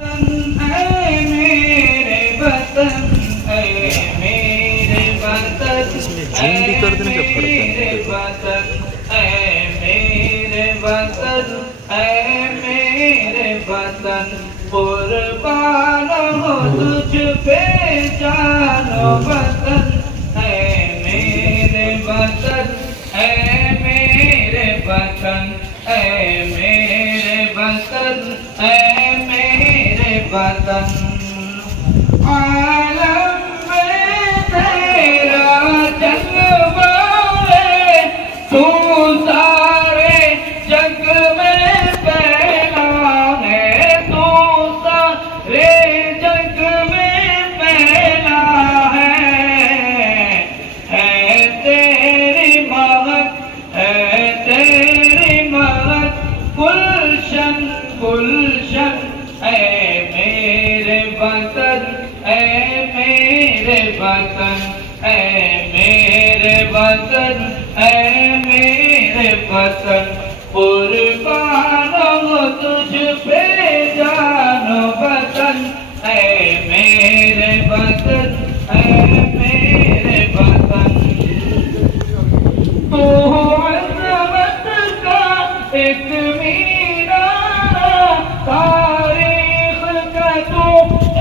اے میرے وطن، اے میرے وطن، اے میرے وطن، اے میرے وطن، اے میرے وطن، قربان ہو تجھ پہ جان و وطن، اے میرے وطن، اے میرے وطن، اے میرے وطن، اے میرے وطن، عالم میں تیرا جلوہ ہے، تو سارے جگ میں پھیلا ہے، تو سارے جگ میں پھیلا ہے تیری مہک، ہے تیری مہک، گلشن گلشن، اے میرے وطن، اے میرے وطن، اے میرے وطن، اے میرے وطن، قربان ہو تجھ پہ جان و وطن، اے میرے وطن، اے میرے وطن، تو عظمت کا ایک مینارہ، تاریخ کا تو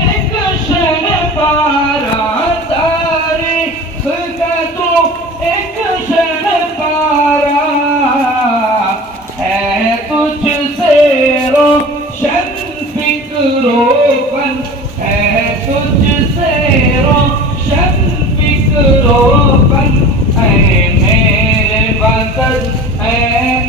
ایک شہپارہ، تاریخ کا تو ایک شہپارہ، ہے تجھ سے روشن فکر و فن، ہے تجھ سے روشن فکر و فن، اے میرے وطن، اے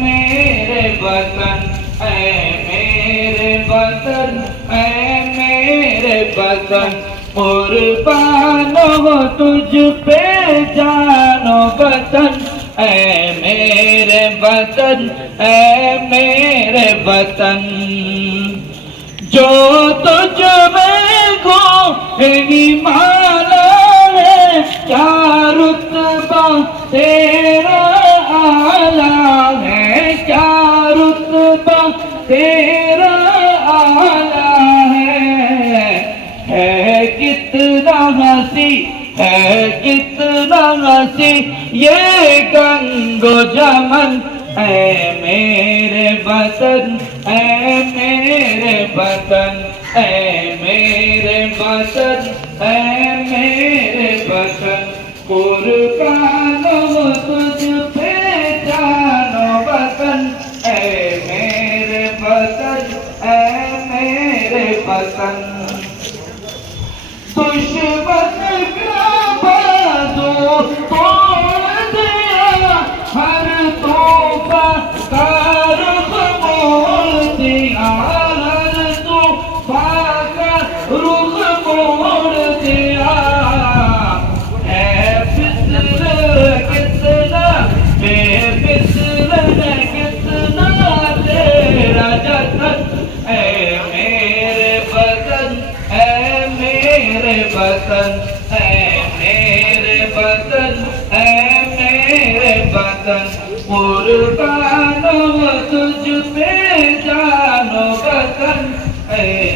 میرے وطن، اے میرے وطن، اے میرے وطن، قربان ہو تجھ پہ جان و وطن، اے میرے وطن، اے میرے وطن، جو تجھ میں گو مالا ہے، کیا رتبہ تیرا اعلیٰ ہے، کیا رتبہ تیرا اعلیٰ ہے کتنا ہنسی، ہے کتنا ہنسی یہ گنگ و جمن، اے میرے وطن، اے میرے وطن، اے میرے وطن، اے میرے وطن، قربان ہو تجھ پہ جان و وطن، اے میرے وطن، اے میرے وطن، دشمن کا بازو توڑ دیا، ہر طوفہ کا رخ موڑ دیا، ہر طوفہ کا رخ موڑ دیا، ہے فصل کتنا بے فصل ہے کتنا تیرا جتن، اے میرے وطن، اے میرے وطن، اے میرے وطن، اے میرے وطن، قربان ہو تجھ پہ جان و وطن، اے